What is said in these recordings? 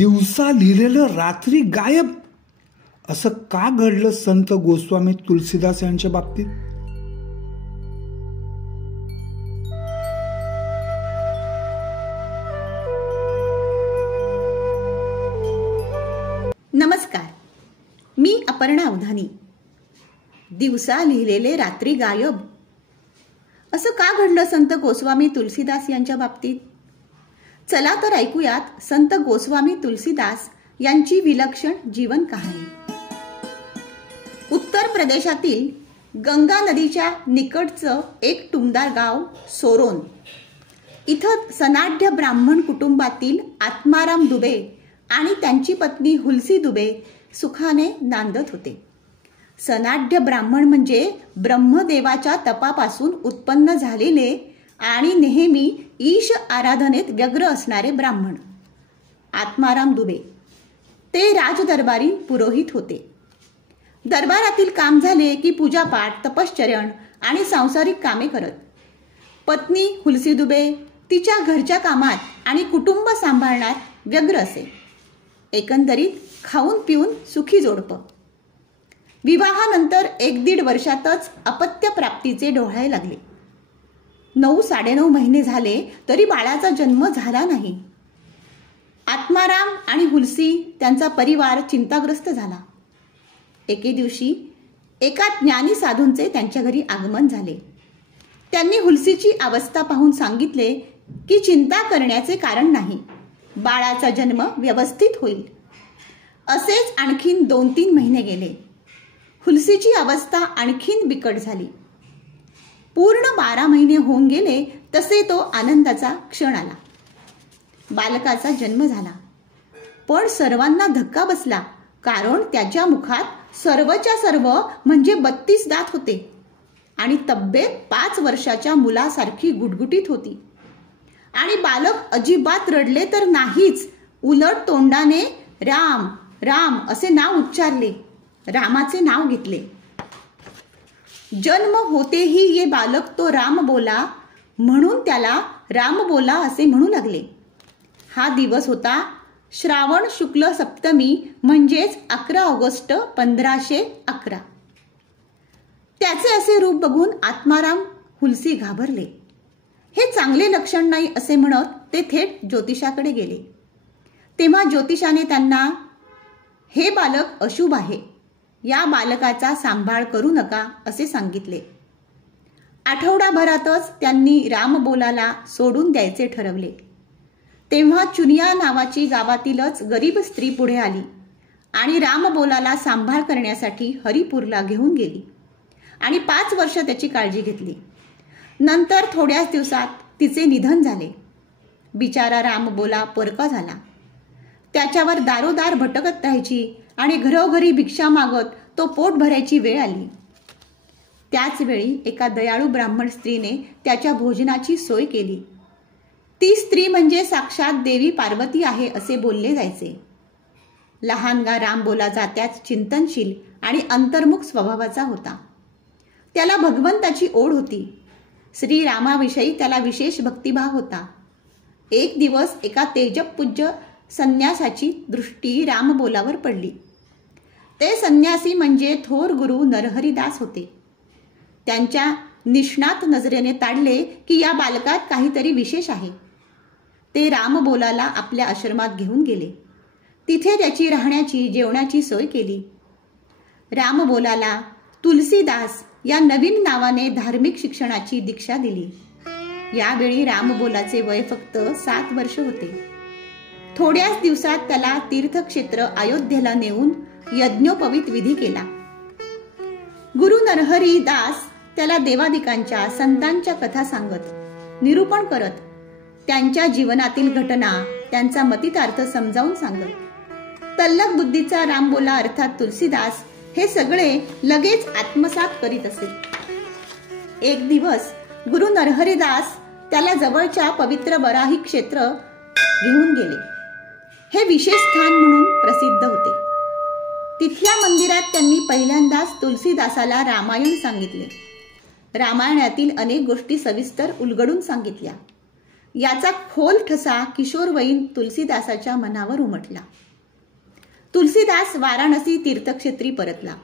दिवसा लिहिलेलं रात्री गायब, असं का घडलं संत गोस्वामी तुलसीदास यांच्या बाबतीत? नमस्कार, मी अपर्णा अवधानी. दिवसा लिहिलेले रात्री गायब, असं का घडलं संत गोस्वामी तुलसीदास यांच्या बाबतीत? चला तर ऐकूयात संत गोस्वामी तुलसीदास यांची विलक्षण जीवन कहाणी. उत्तर प्रदेशातील गंगा नदीच्या निकटचं एक टुमदार गाव सोरोन इथं सनाढ्य ब्राह्मण कुटुंबातील आत्माराम दुबे आणि त्यांची पत्नी हुलसी दुबे सुखाने नांदत होते. सनाढ्य ब्राह्मण म्हणजे ब्रह्मदेवाच्या तपापासून उत्पन्न झालेले आणि नेहमी ईश आराधनेत व्यग्र असणारे ब्राह्मण. आत्माराम दुबे ते राजदरबारी पुरोहित होते. दरबारातील काम झाले की पूजापाठ, तपश्चर्यण आणि सांसारिक कामे करत. पत्नी हुलसी दुबे तिच्या घरच्या कामात आणि कुटुंब सांभाळण्यात व्यग्र असे. एकंदरीत खाऊन पिऊन सुखी जोडपं. विवाहानंतर 1-1.5 वर्षातच अपत्य प्राप्तीचे डोहाळे लागले. 9-9.5 महिने झाले तरी बाळाचा जन्म झाला नाही. आत्माराम आणि हुलसी त्यांचा परिवार चिंताग्रस्त झाला. एके दिवशी एका ज्ञानी साधूंचे त्यांच्या घरी आगमन झाले. त्यांनी हुलसीची अवस्था पाहून सांगितले की चिंता करण्याचे कारण नाही, बाळाचा जन्म व्यवस्थित होईल. असेच आणखीन 2-3 महिने गेले. हुलसीची अवस्था आणखीन बिकट झाली. पूर्ण 12 महिने होऊन गेले तसे तो आनंदाचा क्षण आला. बालकाचा जन्म झाला. पण सर्वांना धक्का बसला, कारण त्याच्या मुखात सर्वच्या सर्व म्हणजे 32 दात होते आणि तब्येत 5 वर्षाच्या मुलासारखी गुटगुटीत होती. आणि बालक अजिबात रडले तर नाहीच, उलट तोंडाने राम राम असे नाव उच्चारले, रामाचे नाव घेतले. जन्म होतेही ये बालक तो राम बोला, म्हणून त्याला राम बोला असे म्हणू लागले. हा दिवस होता श्रावण शुक्ल सप्तमी, म्हणजेच 11 ऑगस्ट 1511. त्याचे असे रूप बघून आत्माराम हुलसी घाबरले. हे चांगले लक्षण नाही असे म्हणत ते थेट ज्योतिषाकडे गेले. तेव्हा ज्योतिषाने त्यांना, हे बालक अशुभ आहे, या बालकाचा सांभाळ करू नका असे सांगितले. आठवडाभरातच त्यांनी रामबोलाला सोडून द्यायचे ठरवले. तेव्हा चुनिया नावाची गावातीलच गरीब स्त्री पुढे आली आणि रामबोलाला सांभाळ करण्यासाठी हरिपूरला घेऊन गेली आणि 5 वर्ष त्याची काळजी घेतली. नंतर थोड्याच दिवसात तिचे निधन झाले. बिचारा रामबोला परका झाला. त्याच्यावर दारोदार भटकत राहायची आणि घरोघरी भिक्षा मागत तो पोट भरायची वेळ आली. त्याच वेळी एका दयाळू ब्राह्मण स्त्रीने त्याच्या भोजनाची सोय केली. ती स्त्री म्हणजे साक्षात देवी पार्वती आहे असे बोलले जायचे. लहानगा रामबोला जात्याच चिंतनशील आणि अंतर्मुख स्वभावाचा होता. त्याला भगवंताची ओढ होती. श्रीरामाविषयी त्याला विशेष भक्तिभाव होता. एक दिवस एका तेजपूज्य संन्यासाची दृष्टी रामबोलावर पडली. ते संन्यासी म्हणजे थोर गुरु नरहरिदास होते. त्यांच्या निष्णात नजरेने ताडले की या बालकात काहीतरी विशेष आहे. ते रामबोलाला आपल्या आश्रमात घेऊन गेले. तिथे त्याची राहण्याची, जेवणाची सोय केली. रामबोलाला तुलसीदास या नवीन नावाने धार्मिक शिक्षणाची दीक्षा दिली. यावेळी रामबोलाचे वय फक्त 7 वर्ष होते. थोड्याच दिवसात त्याला तीर्थक्षेत्र अयोध्येला नेऊन यज्ञोपवीत विधी केला. गुरु नरहरी दास त्याला देवादिकांच्या, संतांच्या कथा सांगत, निरूपण करत, त्यांच्या जीवनातील घटना, त्यांचा मतितार्थ समजावून सांगत. तल्लख बुद्धीचा रामबोला अर्थात तुलसीदास हे सगळे लगेच आत्मसात करीत असे. एक दिवस गुरु नरहरिदास त्याला जवळच्या पवित्र बराही क्षेत्र घेऊन गेले. हे विशेष स्थान म्हणून प्रसिद्ध होते. तिथल्या मंदिरात त्यांनी पहिल्यांदाच तुलसीदासाला रामायण सांगितले. रामायणातील अनेक गोष्टी सविस्तर उलगडून सांगितल्या. याचा खोल ठसा किशोरवयीन तुलसीदासाच्या मनावर उमटला. तुलसीदास वाराणसी तीर्थक्षेत्री परतला.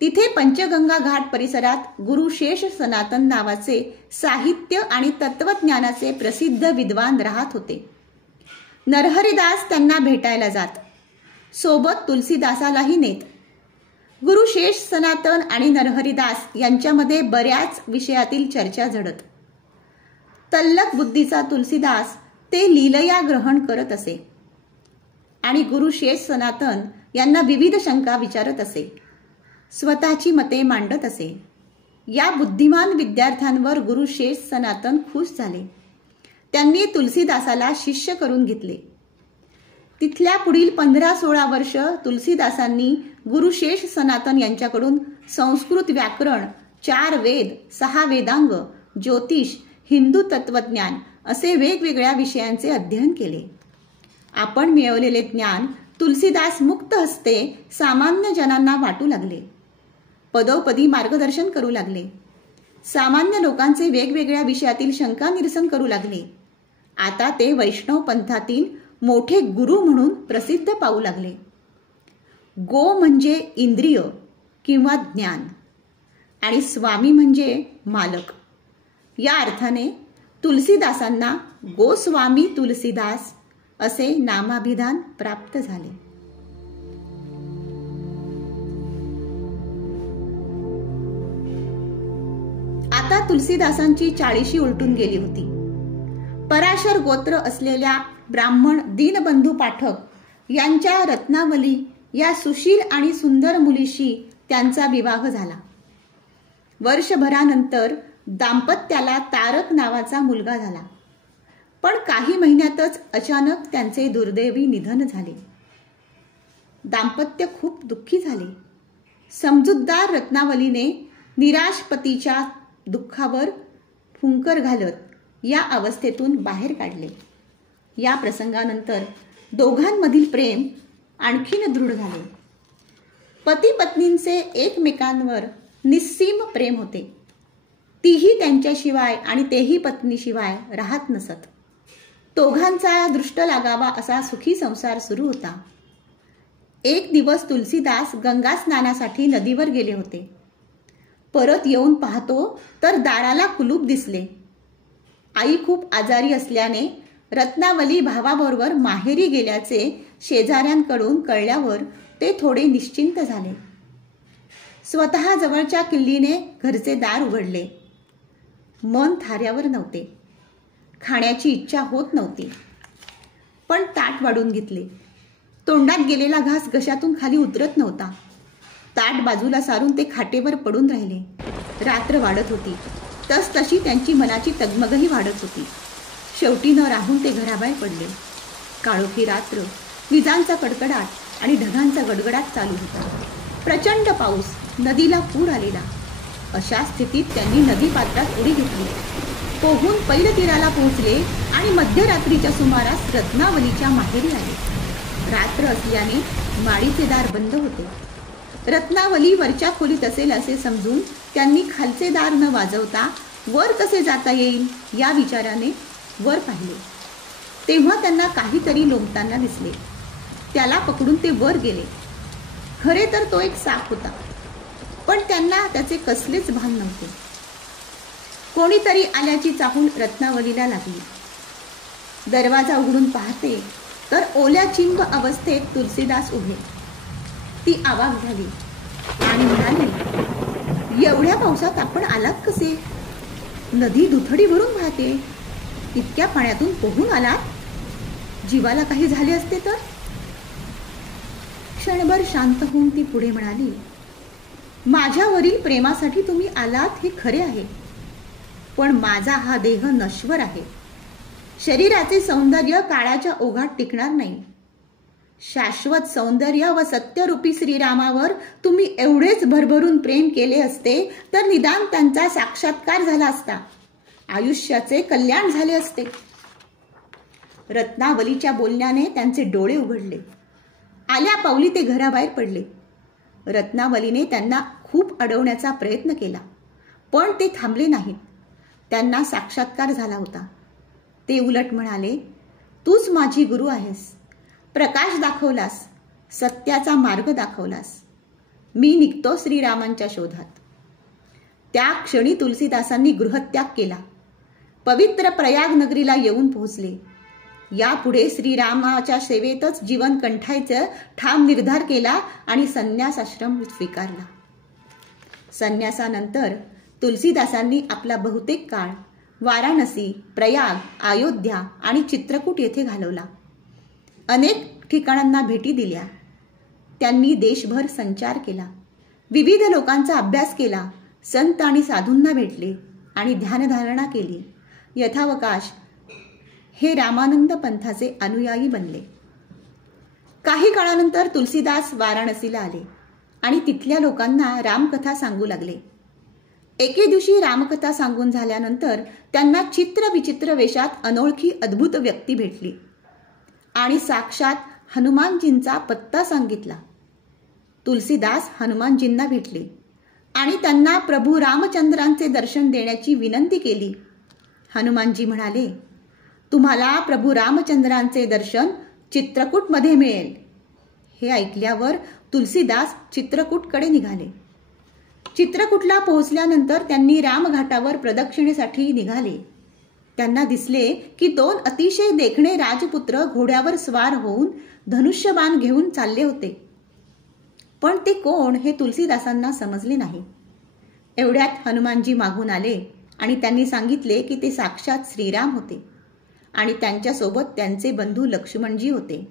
तिथे पंचगंगा घाट परिसरात गुरु शेष सनातन नावाचे साहित्य आणि तत्वज्ञानाचे प्रसिद्ध विद्वान राहत होते. नरहरिदास त्यांना भेटायला जात, सोबत तुलसीदासालाही नेत. गुरु शेष सनातन आणि नरहरिदास यांच्यामध्ये बऱ्याच विषयातील चर्चा झडत. तल्लख बुद्धीचा तुलसीदास ते लीलया ग्रहण करत असे आणि गुरु शेष सनातन यांना विविध शंका विचारत असे, स्वतःची मते मांडत असे. या बुद्धिमान विद्यार्थ्यांवर गुरु शेष सनातन खुश झाले. त्यांनी तुलसीदासाला शिष्य करून घेतले. तिथल्या पुढील 15-16 वर्ष तुलसीदासांनी गुरु शेष सनातन यांच्याकडून संस्कृत व्याकरण, 4 वेद, 6 वेदांग, ज्योतिष, हिंदू तत्वज्ञान असे वेगवेगळ्या विषयांचे अध्ययन केले. आपण मिळवलेले ज्ञान तुलसीदास मुक्त हस्ते सामान्य जनांना वाटू लागले. पदोपदी मार्गदर्शन करू लागले. सामान्य लोकांचे वेगवेगळ्या विषयातील शंका निरसन करू लागले. आता ते वैष्णव पंथातील मोठे गुरु म्हणून प्रसिद्ध पाहू लागले. गो म्हणजे इंद्रिय किंवा ज्ञान आणि स्वामी म्हणजे मालक. या अर्थाने तुलसीदासांना गोस्वामी तुलसीदास असे नामाभिधान प्राप्त झाले. आता तुलसीदासांची 40शी उलटून गेली होती. पराशर गोत्र असलेल्या ब्राह्मण दीनबंधू पाठक यांच्या रत्नावली या सुशील आणि सुंदर मुलीशी त्यांचा विवाह झाला. वर्षभरानंतर दाम्पत्याला तारक नावाचा मुलगा झाला. पण काही महिन्यातच अचानक त्यांचे दुर्दैवी निधन झाले. दाम्पत्य खूप दुःखी झाले. समजूतदार रत्नावलीने निराश पतीच्या दुःखावर फुंकर घालत या अवस्थेतून बाहेर काढले. या प्रसंगानंतर दोघांमधील प्रेम आणखीन दृढ झाले. पती पत्नींचे एकमेकांवर निस्सीम प्रेम होते. तीही त्यांच्याशिवाय आणि तेही पत्नीशिवाय राहत नसत. दोघांचा दृष्ट लागावा असा सुखी संसार सुरू होता. एक दिवस तुलसीदास गंगा स्नानासाठी नदीवर गेले होते. परत येऊन पाहतो तर दाराला कुलूप दिसले. आई खूप आजारी असल्याने रत्नावली भावाबरोबर माहेरी गेल्याचे शेजाऱ्यांकडून कळल्यावर ते थोडे निश्चिंत झाले. स्वतः जवळच्या किल्लीने घरचे दार उघडले. मन थाऱ्यावर नव्हते. खाण्याची इच्छा होत नव्हती. पण ताट वाढून घेतले. तोंडात गेलेला घास घशातून खाली उतरत नव्हता. ताट बाजूला सारून ते खाटेवर पडून राहिले. रात्र वाढत होती. तसतशी त्यांची मनाची तगमगही वाढत होती. शेवटी न राहून ते घराबाहेर पडले. काळोखी रात्र, विजांचा कडकडाट आणि ढगांचा गडगडाट चालू होता. प्रचंड पाऊस, नदीला पूर आलेला. अशा स्थितीत त्यांनी नदी पात्रात उडी घेतली. पोहून पैल तीराला पोहोचले आणि मध्यरात्रीच्या सुमारास रत्नावलीच्या माहेरी आले. रात्र असल्याने माडीचे दार बंद होते. रत्नावली वरच्या खोलीत असेल असे समजून त्यांनी खालचे दार न वाजवता वर कसे जाता येईल या विचाराने वर पाहिले. तेव्हा त्यांना काहीतरी लोंबताना दिसले. त्याला पकडून ते वर गेले. खरे तर तो एक साप होता, पण त्यांना त्याचे कसलेच भान नव्हते. कोणीतरी आल्याची चाहूल रत्नावलीला लागली. दरवाजा उघडून पाहते तर ओल्या चिंब अवस्थेत तुलसीदास उभे. ती आवाक झाली आणि म्हणाली, एवढ्या पावसात आपण आलात कसे? नदी दुथडी भरून वाहते. इतक्या पाण्यातून पोहून आलात? जीवाला काही झाले असते तर? क्षणभर शांत होऊन ती पुढे म्हणाली, माझ्यावरील प्रेमासाठी तुम्ही आलात हे खरे आहे, पण माझा हा देह नश्वर आहे. शरीराचे सौंदर्य काळाच्या ओघात टिकणार नाही. शाश्वत सौंदर्य व सत्यरूपी श्रीरामावर तुम्ही एवढेच भरभरून प्रेम केले असते तर निदान त्यांचा साक्षात्कार झाला असता. आयुष्याचे कल्याण झाले असते. रत्नावलीच्या बोलण्याने त्यांचे डोळे उघडले. आल्या पावली ते घराबाहेर पडले. रत्नावलीने त्यांना खूप अडवण्याचा प्रयत्न केला, पण ते थांबले नाहीत. त्यांना साक्षात्कार झाला होता. ते उलट म्हणाले, तूच माझी गुरु आहेस, प्रकाश दाखवलास, सत्याचा मार्ग दाखवलास. मी निघतो श्रीरामांच्या शोधात. त्या क्षणी तुलसीदासांनी गृहत्याग केला. पवित्र प्रयाग नगरीला येऊन पोहोचले. यापुढे श्रीरामाच्या सेवेतच जीवन कंठायचं ठाम निर्धार केला आणि संन्यास आश्रम स्वीकारला. संन्यासानंतर तुलसीदासांनी आपला बहुतेक काळ वाराणसी, प्रयाग, अयोध्या आणि चित्रकूट येथे घालवला. अनेक ठिकाणांना भेटी दिल्या. त्यांनी देशभर संचार केला. विविध लोकांचा अभ्यास केला. संत आणि साधूंना भेटले आणि ध्यानधारणा केली. यथावकाश हे रामानंद पंथाचे अनुयायी बनले. काही काळानंतर तुलसीदास वाराणसीला आले आणि तिथल्या लोकांना रामकथा सांगू लागले. एके दिवशी रामकथा सांगून झाल्यानंतर त्यांना चित्रविचित्र वेशात अनोळखी अद्भुत व्यक्ती भेटली आणि साक्षात हनुमानजींचा पत्ता सांगितला. तुलसीदास हनुमानजींना भेटले आणि त्यांना प्रभू रामचंद्रांचे दर्शन देण्याची विनंती केली. हनुमानजी म्हणाले, तुम्हाला प्रभू रामचंद्रांचे दर्शन चित्रकूटमध्ये मिळेल. हे ऐकल्यावर तुलसीदास चित्रकूटकडे निघाले. चित्रकूटला पोहोचल्यानंतर त्यांनी रामघाटावर प्रदक्षिणेसाठी निघाले. त्यांना दिसले की 2 अतिशय देखणे राजपुत्र घोड्यावर स्वार होऊन धनुष्यबाण घेऊन चालले होते. पण ते कोण हे तुलसीदासांना समजले नाही. एवढ्यात हनुमानजी मागून आले आणि त्यांनी सांगितले की ते साक्षात श्रीराम होते आणि त्यांच्यासोबत त्यांचे बंधू लक्ष्मणजी होते.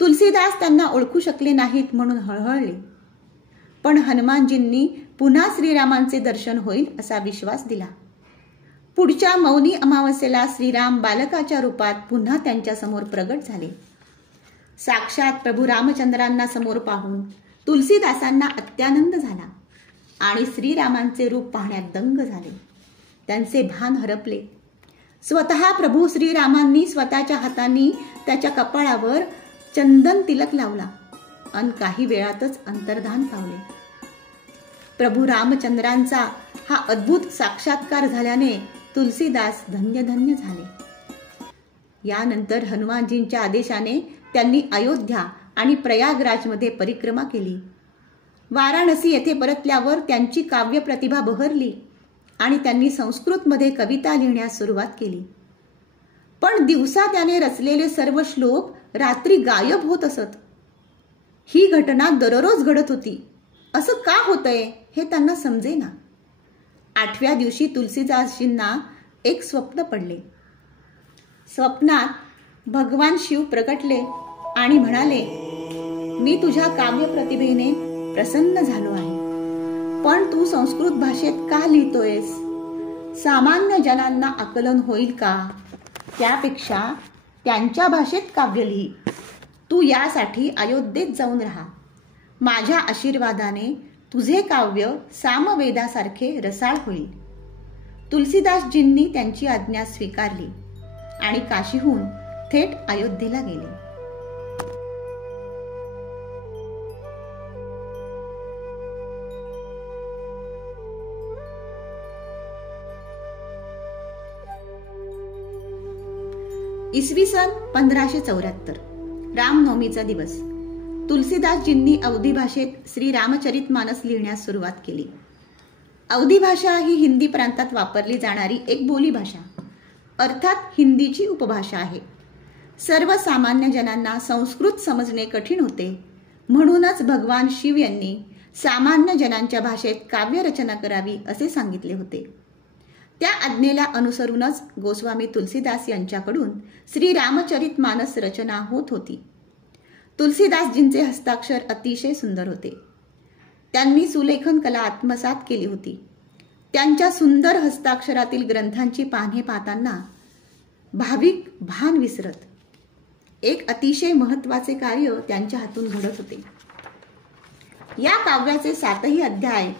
तुलसीदास त्यांना ओळखू शकले नाहीत म्हणून हळहळले. पण हनुमानजींनी पुन्हा श्रीरामांचे दर्शन होईल असा विश्वास दिला. पुढच्या मौनी अमावस्येला श्रीराम बालकाच्या रूपात पुन्हा त्यांच्यासमोर प्रगट झाले. साक्षात प्रभू रामचंद्रांना समोर पाहून तुलसीदासांना अत्यानंद झाला आणि श्रीरामांचे रूप पाहण्यात दंग झाले. त्यांचे भान हरपले. स्वतः प्रभू श्रीरामांनी स्वतःच्या हातांनी त्याच्या कपाळावर चंदन तिलक लावला आणि काही वेळातच अंतर्धान पावले. प्रभू रामचंद्रांचा हा अद्भुत साक्षात्कार झाल्याने तुलसीदास धन्य धन्य झाले. यानंतर हनुमानजींच्या आदेशाने त्यांनी अयोध्या आणि प्रयागराजमध्ये परिक्रमा केली. वाराणसी येथे परतल्यावर त्यांची काव्य प्रतिभा बहरली आणि त्यांनी संस्कृतमध्ये कविता लिहिण्यास सुरुवात केली. पण दिवसा त्याने रचलेले सर्व श्लोक रात्री गायब होत असत. ही घटना दररोज घडत होती. असं का होतंय हे त्यांना समजेना. 8व्या दिवशी तुलसीदासजींना एक स्वप्न पडले. स्वप्नात भगवान शिव प्रकटले आणि म्हणाले, मी तुझ्या काव्य प्रतिभेने प्रसन्न झालो आहे, पण तू संस्कृत भाषेत का लिहितोयस? सामान्य जनांना आकलन होईल का? त्यापेक्षा त्यांच्या भाषेत काव्य लिही. तू यासाठी अयोध्येत जाऊन राहा. माझ्या आशीर्वादाने तुझे काव्य सामवेदासारखे रसाळ होईल. तुलसीदासजींनी त्यांची आज्ञा स्वीकारली आणि काशीहून थेट अयोध्येला गेले. इसवी सन 1574 रामनवमीचा दिवस. तुलसीदासजींनी अवधी भाषेत श्री रामचरितमानस लिहिण्यास सुरुवात केली. अवधी भाषा ही हिंदी प्रांतात वापरली जाणारी एक बोली भाषा, अर्थात हिंदीची उपभाषा आहे. सर्वसामान्य जनांना संस्कृत समजणे कठीण होते, म्हणूनच भगवान शिव यांनी सामान्य जनांच्या भाषेत काव्यरचना करावी असे सांगितले होते. त्या आज्ञेला अनुसरूनच गोस्वामी तुलसीदास यांच्याकडून श्री रामचरितमानस रचना होत होती. तुलसीदासजींचे हस्ताक्षर अतिशय सुंदर होते. त्यांनी सुलेखन कला आत्मसात केली होती. त्यांच्या सुंदर हस्ताक्षरातील ग्रंथांची पाने पाहताना भाविक भान विसरत. एक अतिशय महत्त्वाचे कार्य त्यांच्या हातून घडत होते. या काव्याचे 7ही अध्याय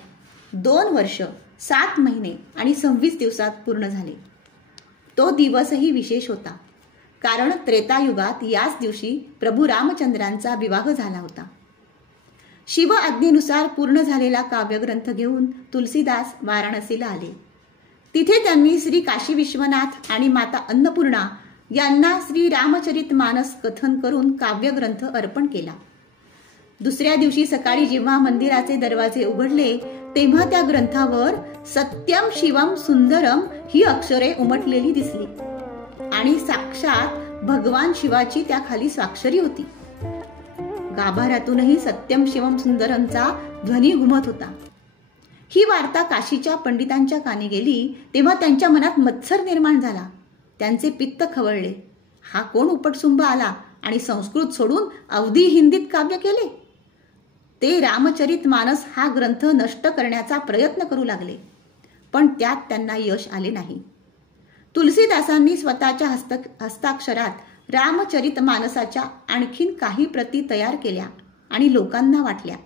2 वर्ष 7 महिने आणि 26 दिवसात पूर्ण झाले. तो दिवसही विशेष होता, कारण त्रेतायुगात याच दिवशी प्रभू रामचंद्रांचा विवाह झाला होता. शिव आज्ञेनुसार पूर्ण झालेला काव्यग्रंथ घेऊन तुलसीदास वाराणसीला आले. तिथे त्यांनी श्री काशी विश्वनाथ आणि माता अन्नपूर्णा यांना श्री रामचरितमानस कथन करून काव्यग्रंथ अर्पण केला. दुसऱ्या दिवशी सकाळी जेव्हा मंदिराचे दरवाजे उघडले तेव्हा त्या ग्रंथावर सत्यम शिवम सुंदरम ही अक्षरे उमटलेली दिसली आणि साक्षात भगवान शिवाची त्या खाली स्वाक्षरी होती. गाभाऱ्यातूनही सत्यम शिवम सुंदरमचा ध्वनी घुमत होता. ही वार्ता काशीच्या पंडितांच्या कानी गेली तेव्हा त्यांच्या मनात मत्सर निर्माण झाला. त्यांचे पित्त खवळले. हा कोण उपटसुंभ आला आणि संस्कृत सोडून अवधी हिंदीत काव्य केले. ते रामचरितमानस हा ग्रंथ नष्ट करण्याचा प्रयत्न करू लागले, पण त्यात त्यांना यश आले नाही. तुलसीदासांनी स्वतःच्या हस्ताक्षरात रामचरितमानसाच्या आणखीन काही प्रती तयार केल्या आणि लोकांना वाटल्या.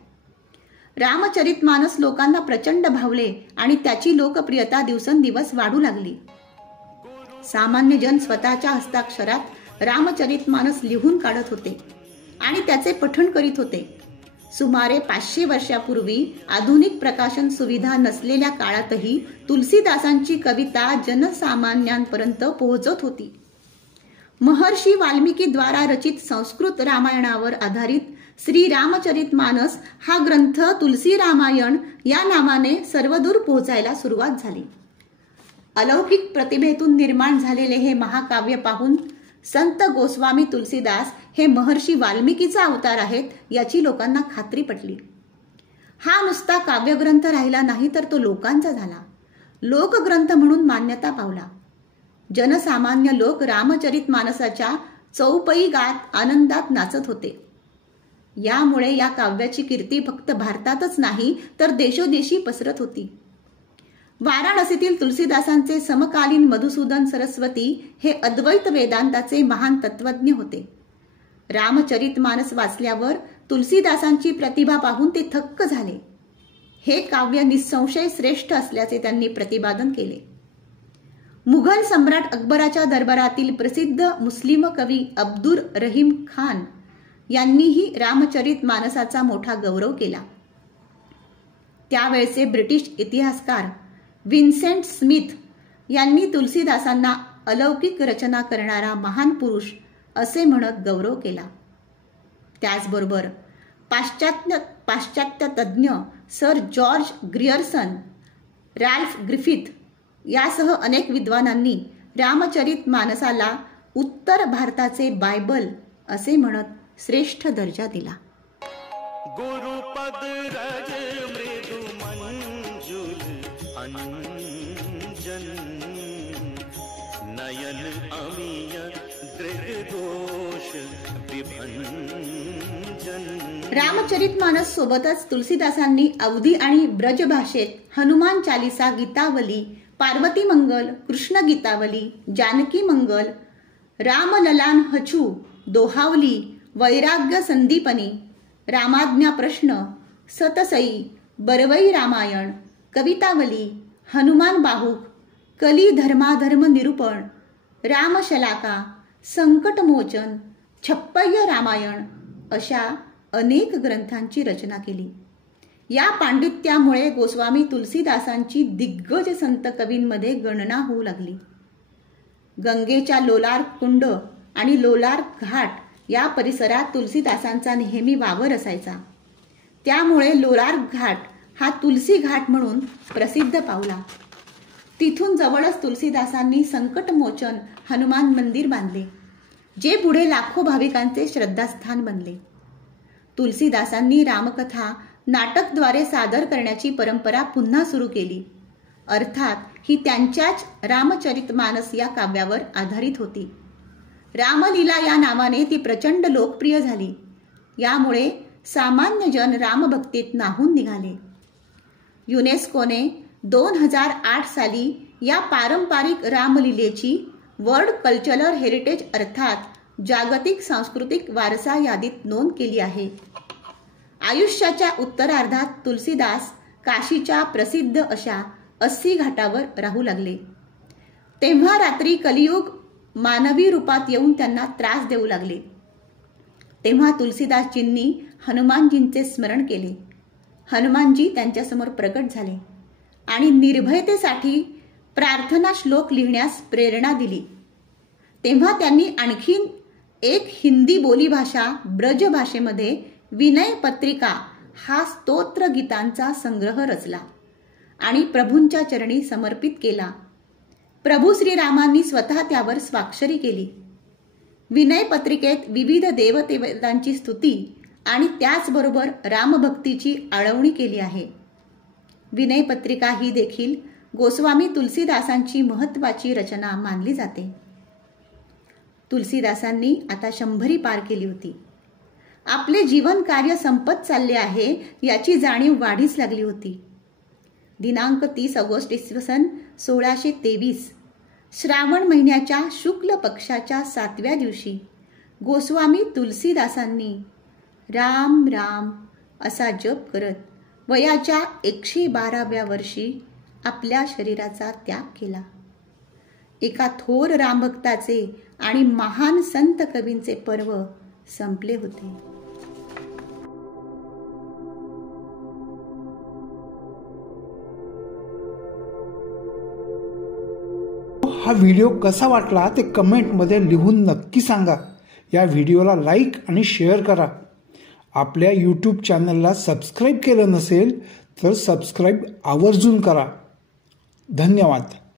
रामचरितमानस लोकांना प्रचंड भावले आणि त्याची लोकप्रियता दिवसेंदिवस वाढू लागली. सामान्य जन स्वतःच्या हस्ताक्षरात रामचरितमानस लिहून काढत होते आणि त्याचे पठण करीत होते. सुमारे 500 वर्षापूर्वी आधुनिक प्रकाशन सुविधा नसलेल्या काळातही तुलसीदासांची कविता जनसामान्यांपर्यंत पोहोचत होती. महर्षी वाल्मिकीद्वारा रचित संस्कृत रामायणावर आधारित श्री रामचरितमानस हा ग्रंथ तुलसी रामायण या नावाने सर्वदूर पोहोचायला सुरुवात झाली. अलौकिक प्रतिभेतून निर्माण झालेले हे महाकाव्य पाहून संत गोस्वामी तुलसीदास हे महर्षी वाल्मिकीचा अवतार आहेत याची लोकांना खात्री पटली. हा नुसता काव्यग्रंथ राहिला नाही तर तो लोकांचा झाला. लोकग्रंथ म्हणून मान्यता पावला. जनसामान्य लोक रामचरितमानसाच्या चौपई गात आनंदात नाचत होते. यामुळे या काव्याची कीर्ती फक्त भारतातच नाही तर देशोदेशी पसरत होती. वाराणसीतील तुलसीदासांचे समकालीन मधुसूदन सरस्वती हे अद्वैत वेदांताचे महान तत्वज्ञ होते. रामचरितमानस वाचल्यावर तुलसीदासांची प्रतिभा पाहून ते थक्क झाले. हे काव्य निसंशय श्रेष्ठ असल्याचे त्यांनी प्रतिपादन केले. मुघल सम्राट अकबराच्या दरबारातील प्रसिद्ध मुस्लिम कवी अब्दुर रहीम खान यांनीही रामचरितमानसाचा मोठा गौरव केला. त्यावेळचे ब्रिटिश इतिहासकार विन्सेंट स्मिथ यांनी तुलसीदासांना अलौकिक रचना करणारा महान पुरुष असे म्हणत गौरव केला. त्याचबरोबर पाश्चात्य तज्ज्ञ सर जॉर्ज ग्रियर्सन, रॅल्फ ग्रिफिथ यासह अनेक विद्वानांनी रामचरितमानसाला उत्तर भारताचे बायबल असे म्हणत श्रेष्ठ दर्जा दिला. गुरुपद रज मृदु मंजुल अंजन नयन अमीय दृगदोष विभंजन. रामचरितमानस सोबतच तुलसीदासांनी अवधी आणि ब्रज भाषेत हनुमान चालिसा गीतावली, पार्वती मंगल, कृष्ण गीतावली, जानकी मंगल, रामललान हछू, दोहावली, वैराग्य संदीपनी, रामाज्ञा प्रश्न, सतसई, बरवई रामायण, कवितावली, हनुमान बाहुक, कली धर्माधर्म निरूपण, रामशलाका, संकटमोचन, छप्पय्य रामायण अशा अनेक ग्रंथांची रचना केली. या पांडित्यामुळे गोस्वामी तुलसीदासांची दिग्गज संत कवींमध्ये गणना होऊ लागली. गंगेच्या लोलार कुंड आणि लोलार घाट या परिसरात तुलसीदासांचा नेहमी वावर असायचा. त्यामुळे लोलार घाट हा तुलसी घाट म्हणून प्रसिद्ध पावला. तिथून जवळच तुलसीदासांनी संकटमोचन हनुमान मंदिर बांधले, जे पुढे लाखो भाविकांचे श्रद्धास्थान बनले. तुलसीदासांनी रामकथा नाटकद्वारे सादर करण्याची परंपरा पुन्हा सुरू केली. अर्थात ही त्यांच्याच रामचरितमानस या काव्यावर आधारित होती. रामलीला या नावाने ती प्रचंड लोकप्रिय झाली. यामुळे सामान्य जन रामभक्तीत नाहून निघाले. युनेस्कोने 2008 साली या पारंपरिक रामलीलेची वर्ल्ड कल्चरल हेरिटेज अर्थात जागतिक सांस्कृतिक वारसा यादीत नोंद केली आहे. आयुष्याच्या उत्तरार्धात तुलसीदास काशीच्या प्रसिद्ध अशा 80 घाटावर राहू लागले. तेव्हा रात्री कलियुग मानवी रूपात येऊन त्यांना त्रास देऊ लागले. तेव्हा तुलसीदासजींनी हनुमानजींचे स्मरण केले. हनुमानजी त्यांच्यासमोर प्रकट झाले आणि निर्भयतेसाठी प्रार्थना श्लोक लिहिण्यास प्रेरणा दिली. तेव्हा त्यांनी आणखीन एक हिंदी बोलीभाषा ब्रज भाषेमध्ये विनय पत्रिका हा स्तोत्र गीतांचा संग्रह रचला आणि प्रभूंच्या चरणी समर्पित केला. प्रभू श्रीरामांनी स्वतः त्यावर स्वाक्षरी केली. विनय पत्रिकेत विविध देवदेवतांची स्तुती आणि त्याचबरोबर रामभक्तीची आळवणी केली आहे. विनय पत्रिका ही देखील गोस्वामी तुलसीदासांची महत्त्वाची रचना मानली जाते. तुलसीदासांनी आता 100 पार केली होती. आपले जीवन कार्य संपत चालले आहे याची जाणीव वाढीस लागली होती. दिनांक 30 ऑगस्ट इसवी सन 1623 श्रावण महिन्याच्या शुक्ल पक्षाच्या 7व्या दिवशी गोस्वामी तुलसीदासांनी राम राम असा जप करत वयाच्या 112व्या वर्षी आपल्या शरीराचा त्याग केला. एका थोर रामभक्ताचे आणि महान संत कवींचे पर्व संपले होते. हा व्हिडिओ कसा वाटला ते कमेंटमध्ये लिहून नक्की सांगा. या व्हिडिओला लाईक आणि शेअर करा. आपल्या यूट्यूब चॅनलला सबस्क्राईब केलं नसेल तर सबस्क्राईब आवर्जून करा. धन्यवाद.